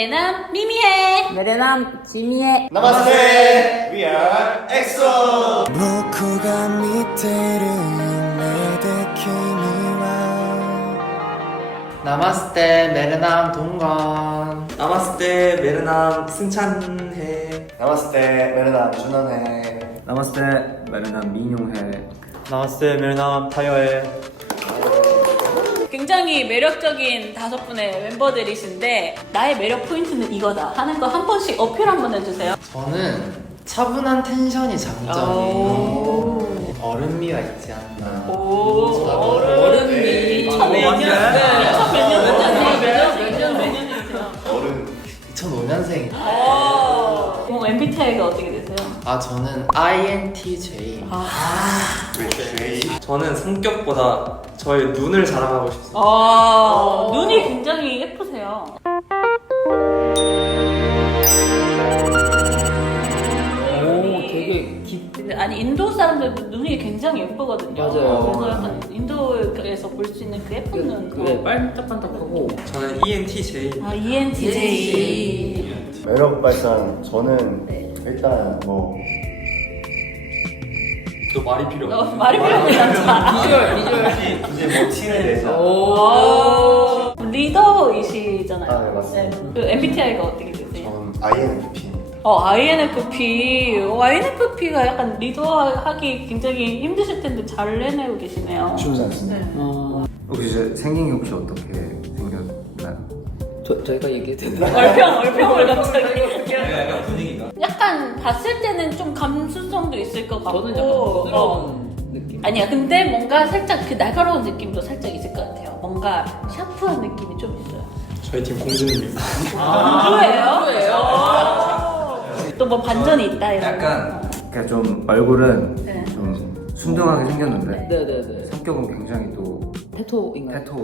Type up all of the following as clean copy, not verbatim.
메레남 미미해. 메레남 지미해. Namaste, we are EXO. 僕が見てる夢で君は 나마스테 메르남 동건. 나마스테 메르남 승찬해. Namaste, 메르남 준원해. 나마스테 메르남 민용해. 나마스테 메르남 타요해. 굉장히 매력적인 5분의 멤버들이신데 나의 매력 포인트는 이거다 하는 거 한 번씩 어필 한번 해주세요. 저는 차분한 텐션이 장점이 얼음미가 있지 않나. 어른미. 몇 년이세요? 어른. 2005년생. MBTI가 어떻게 되세요? 아 저는 INTJ. 왜 J? 저는 성격보다 저의 눈을 자랑하고 싶습니다. 눈이 굉장히 예쁘세요. 오, 되게 깊. 근데 아니 인도 사람들도 눈이 굉장히 예쁘거든요. 맞아요. 그래서 약간 인도에서 볼 수 있는 그 예쁜 눈. 그래, 반짝반짝하고. 저는 ENTJ. ENTJ. 매력 발산 저는 네. 일단 뭐 또 말이 필요 없네. 말이 필요 없잖아. 비주얼. 굳이 뭐 티를 내자. 리더이시잖아요. 아, 네, 맞습니다. 그 MBTI가 어떻게 되세요? 저는 INFP입니다. INFP가 약간 리더하기 굉장히 힘드실 텐데 잘 해내고 계시네요. 쉽지 않습니다. 네. 혹시 이제 생긴 게 혹시 어떻게 생겼나요? 저희가 얘기해도 되나요? 얼평을 갑자기. 약간 분위기가. 약간 봤을 때는 좀 감수성도 있을 것 같고. 저는 약간 부드러운 느낌. 아니야, 근데 뭔가 살짝 그 날카로운 느낌도 살짝 있을 것 같아요. 뭔가 샤프한 느낌이 좀 있어요. 저희 팀 공주님. 공주예요? 또 뭐 반전이 있다 이런. 약간 그러니까 좀 얼굴은 네. 좀 순둥하게 생겼는데 네네네. 성격은 굉장히 또 테토인가요? 테토.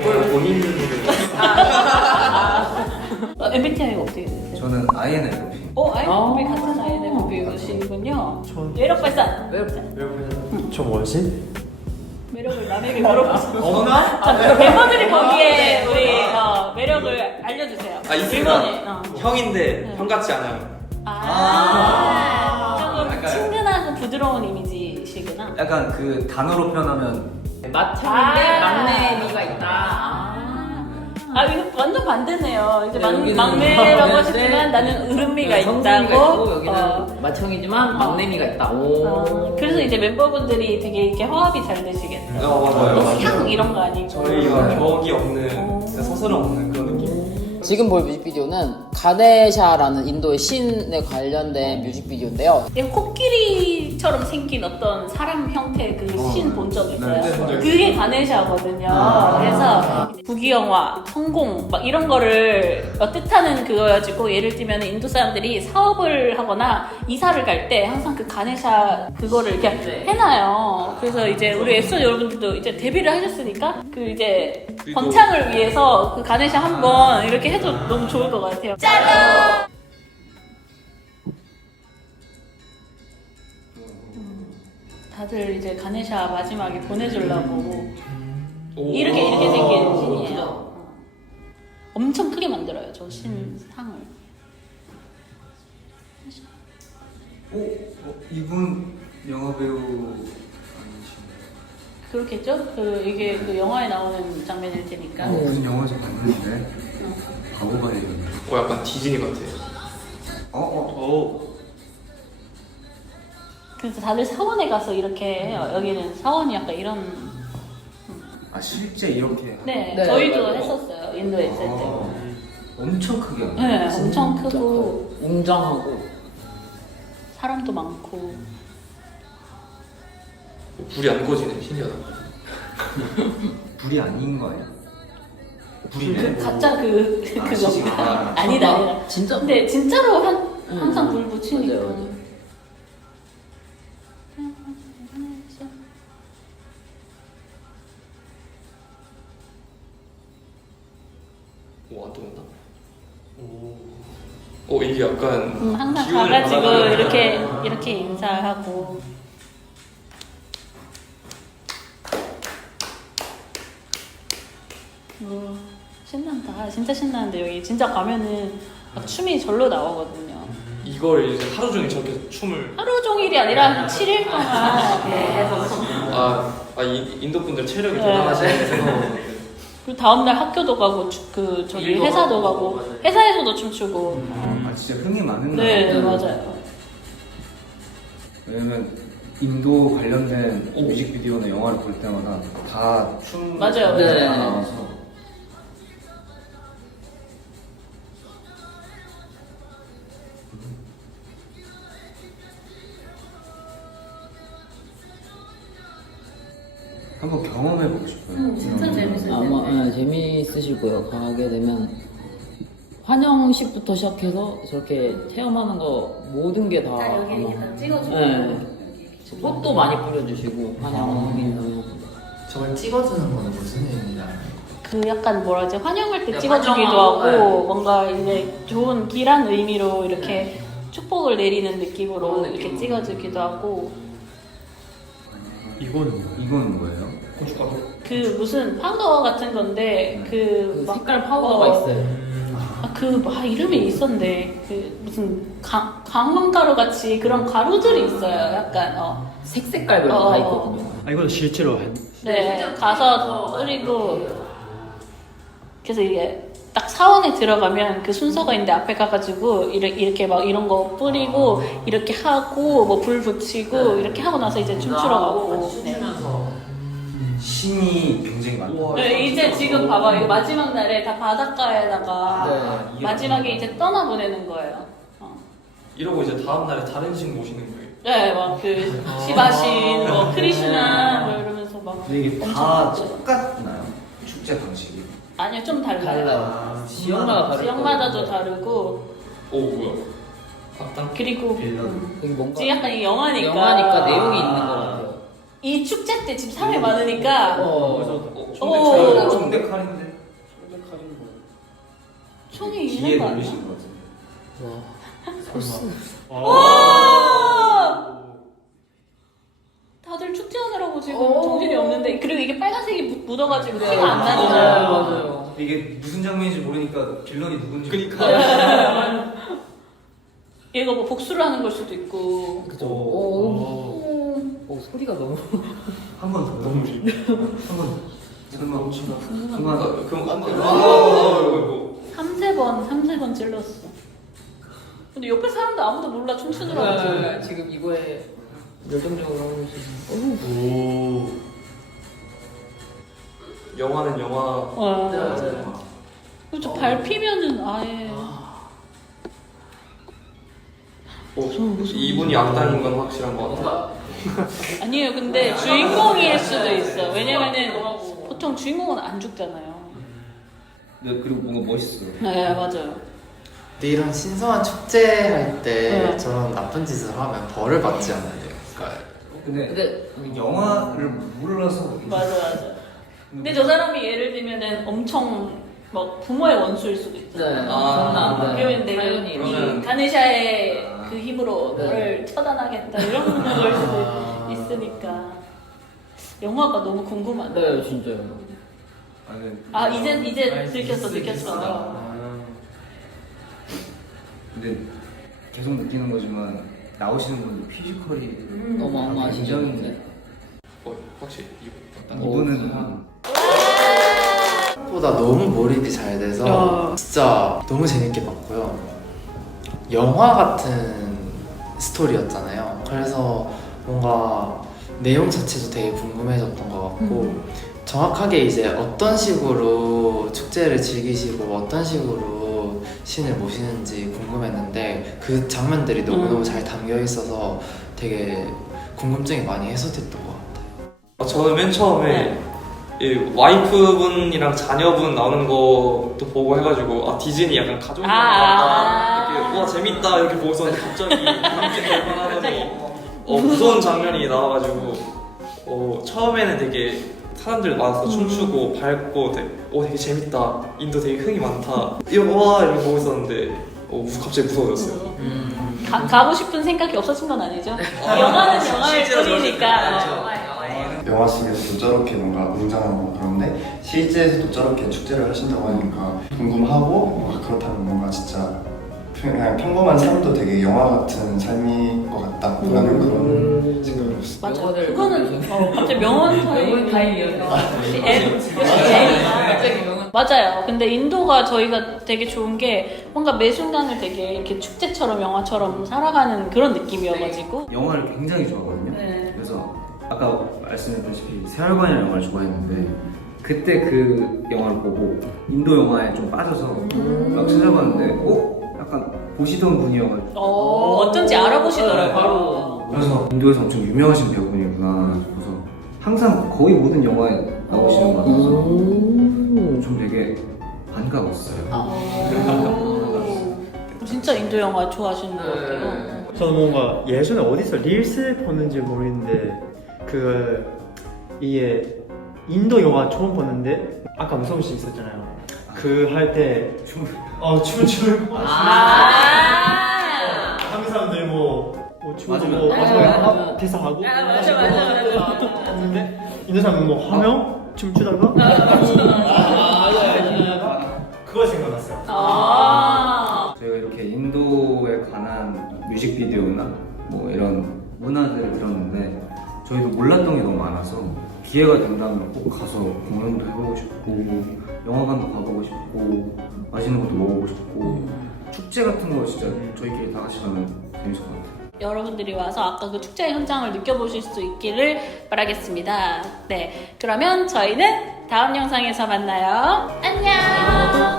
그걸 본인이 MBTI가 어떻게 되세요? 저는 INFP. INFP 같은 INFP이시군요. 매력 발산. 저 뭐지? 매력을 남에게 물어보세요. 자, 멤버들이 거기에 우리 매력을 알려주세요. 일본에. 형인데 형 같지 않아요. 조금 친근하고 부드러운 이미지시구나. 약간 그 단어로 표현하면 맏형인데 막내미가 있다. 이거 완전 반대네요. 이제 네, 여기는 막내라고 막내인데 하셨지만 나는 으름미가 성수미가 있다고. 있고 여기는 맏형이지만 막내미가 있다. 오. 그래서 이제 멤버분들이 되게 이렇게 화합이 잘 되시겠네요. 맞아요. 향 이런 거 아니고. 저희가 벽이 없는, 서스럼 없는 그런 느낌. 지금 볼 뮤직비디오는 가네샤라는 인도의 신에 관련된 뮤직비디오인데요. 코끼리처럼 생긴 어떤 사람 형태 그 신 본 적 있어요? 네, 본 적 그게 가네샤거든요. 그래서 국기영화, 성공 막 이런 거를 뜻하는 그거여가지고 예를 들면 인도 사람들이 사업을 하거나 이사를 갈 때 항상 그 가네샤 그거를 이렇게 해놔요. 그래서 이제 우리 엑소 여러분들도 이제 데뷔를 하셨으니까 그 이제 번창을 위해서 그 가네샤 한번 이렇게 해도 너무 좋을 것 같아요. 짜잔! 다들 이제 가네샤 마지막에 보내주려고 이렇게 생긴 신이에요. 엄청 크게 만들어요, 저 신상을. 이분 영화 배우 아니신가요? 그렇겠죠? 이게 그 영화에 나오는 장면일 테니까. 무슨 영화에서 봤는데 바보가 되겠네. 약간 디즈니 같아요. 그래서 다들 사원에 가서 이렇게 해요. 여기는 사원이 약간 이런. 아 실제 이렇게 네, 네, 저희도 네. 했었어요. 인도에 있을 때. 엄청 크게 하네. 네, 엄청 크고 웅장하고. 사람도 많고. 불이 안 꺼지네, 신기하다. 불이 아닌 거 아니야? 불이네. 가짜 그거 CCTV. 아니다. 진짜. 근데 진짜로 항상 불 붙이니까. 맞아요. 안 떠온다. 이게 약간. 항상 기운을 가가지고 받아가지고. 이렇게 인사하고. 신난다. 진짜 신나는데 여기 진짜 가면은 막 춤이 절로 나오거든요. 이걸 이제 하루 종일 저렇게 춤을 하루 종일이 아니라 7일 동안 인도 분들 체력이 네. 대단하시네 생각하는데 그리고 다음날 학교도 가고 저기 일도 회사도 하고, 가고 맞아요. 회사에서도 춤추고 아 진짜 흥이 많은 네 나라. 맞아요. 왜냐면 인도 관련된 뮤직비디오나 영화를 볼 때마다 다춤 맞아요. 네. 나와서 한번 경험해보고 싶어요. 진짜 재밌어요. 아마 재미있으실 거예요. 가게 되면 환영식부터 시작해서 저렇게 체험하는 거 모든 게 다 아마 찍어주고 네. 꽃도 많이 뿌려주시고 환영인사요. 저걸 찍어주는 거는 무슨 의미인가요? 그 약간 뭐라 하지 환영할 때 네, 찍어주기도 환영하고, 하고 뭔가 이제 좋은 길한 의미로 이렇게 축복을 내리는 느낌으로 그런 이렇게 느낌으로. 찍어주기도 하고 이건 뭐예요? 고춧가루 그 무슨 파우더 같은 건데 그 막- 색깔 파우더가 있어요. 이름이 있었는데 그 무슨 강황가루 같이 그런 가루들이 있어요. 약간 색깔별로 다 있거든요. 이것도 실제로 네 가서 뿌리고 그래서 이게 딱 사원에 들어가면 그 순서가 있는데 앞에 가가지고 이렇게 막 이런 거 뿌리고 이렇게 하고 뭐 불 붙이고 이렇게 하고 나서 이제 춤추러 가고 네. 춤추면서 신이 굉장히 많아요. 네, 이제 지금 봐봐 이 마지막 날에 다 바닷가에다가 네. 마지막에 이제 떠나보내는 거예요. 이러고 이제 다음날에 다른 신 모시는 거예요. 네, 막 그 시바신, 뭐 크리슈나 뭐 이러면서 막 근데 이게 엄청 다 많죠. 똑같나요? 축제 방식이? 아니요 좀 달라요. 달라요. 지역마다 다르고 지역마다도 다르고 오 뭐야? 악당? 그리고 여기 뭔가 지금 약간 이 영화니까 영화니까 내용이 있는 것 같아요. 이 축제 때 지금 사람이 많으니까 총대 총대 칼인데? 총이 뒤에 있는 거 아니야? 돌리신 거 같은데. 다들 축제하느라고 지금 정신이 없는데 그리고 이게 빨간색이 묻어가지고 티가 안 네, 나잖아요. 맞아요. 이게 무슨 장면인지 모르니까 빌런이 누군지. 그니까 얘가 뭐 복수를 하는 걸 수도 있고. 오, 소리가 너무 한번 더. 너무 한번 설마 한번 그럼 삼세 번 찔렀어. 근데 옆에 사람도 아무도 몰라 춤추느라고 지금. 네, 지금 이거에 열정적으로 하고 계시는. 영화는 영화 맞아요. 그렇죠. 밟히면은 아예. 이분이 악당인 건 확실한 것 같아. 아니에요. 근데 주인공일 수도 있어. 왜냐면은 보통 주인공은 안 죽잖아요. 네, 그리고 뭔가 멋있어. 네 맞아요. 근데 이런 신성한 축제 할 때 네. 저런 나쁜 짓을 하면 벌을 받지 않아요? 그러니까 근데 영화를 몰라서. 맞아. 근데 저 사람이 예를 들면은 엄청 막 부모의 원수일 수도 있죠. 네. 아, 그러면 내가 당연히. 이 가네샤의 그 힘으로 너를 처단하겠다 이런 걸 수도 있으니까 영화가 너무 궁금하네. 네, 진짜요. 아 이제 들켰어. 근데 계속 느끼는 거지만 나오시는 분들 피지컬이 어마어마하시죠. 확실히 이분은 보다 너무 몰입이 잘 돼서 진짜 너무 재밌게 봤고요. 영화 같은 스토리였잖아요. 그래서 뭔가 내용 자체도 되게 궁금해졌던 것 같고 정확하게 이제 어떤 식으로 축제를 즐기시고 어떤 식으로 신을 모시는지 궁금했는데 그 장면들이 너무너무 잘 담겨 있어서 되게 궁금증이 많이 해소됐던 것 같아요. 저는 맨 처음에 이 와이프분이랑 자녀분 나오는 것도 보고 해가지고 디즈니 약간 가족 영화 같다 이렇게 와 재밌다 이렇게 보고 있었는데 갑자기 궁금증이 발만하더니 무서운 장면이 나와가지고 처음에는 되게 사람들 많아서 춤추고 밟고 되게 재밌다 인도 되게 흥이 많다 와 이렇게 보고 있었는데 갑자기 무서워졌어요. 가고 싶은 생각이 없어진 건 아니죠? 영화는 영화일 실제로 뿐이니까. 저렇게 영화 속에서도 저렇게 뭔가 웅장하고 그런데 실제에서도 저렇게 축제를 하신다고 하니까 궁금하고 뭔가 그렇다면 뭔가 진짜 그냥 평범한 삶도 되게 영화 같은 삶인 것 같다라는 그런 생각을 했어요. 맞아. 그거는 갑자기 명언 타임이었네. 갑자기 명언. 맞아요. 근데 인도가 저희가 되게 좋은 게 뭔가 매 순간을 되게 이렇게 축제처럼 영화처럼 살아가는 그런 느낌이어가지고. 영화를 굉장히 좋아하거든요. 네. 그래서 아까 말씀드렸다시피 세월간이라는 영화를 좋아했는데 그때 그 영화를 보고 인도 영화에 좀 빠져서 막 찾아봤는데 약간 보시던 분이어가지고 어쩐지 알아보시더라고요. 바로. 그래서 인도에서 엄청 유명하신 배우분이구나 싶어서 항상 거의 모든 영화에 나오시는 것 같아서 좀 되게 반가웠어요. 진짜 인도 영화 좋아하시는 것 같아요. 저는 뭔가 예전에 어디서 릴스 봤는지 모르겠는데 이게 인도 영화 처음 봤는데 아까 무서운 씬 있었잖아요. 그 할 때 춤을 추는 거 한국 사람들 뭐 춤을 마지막에 대사하고 맞아. 했는데 인도 사람은 뭐 하며 춤추다가 그거 생각났어요. 저희가 이렇게 인도에 관한 뮤직비디오나 뭐 이런 문화들을 들었는데 저희도 몰랐던 게 너무 많아서 기회가 된다면 꼭 가서 공연도 해보고 싶고 영화관도 가보고 싶고 맛있는 것도 먹어보고 싶고 축제 같은 거 진짜 저희끼리 다 같이 가면 재밌을 것 같아요. 여러분들이 와서 아까 그 축제 현장을 느껴보실 수 있기를 바라겠습니다. 네, 그러면 저희는 다음 영상에서 만나요. 안녕!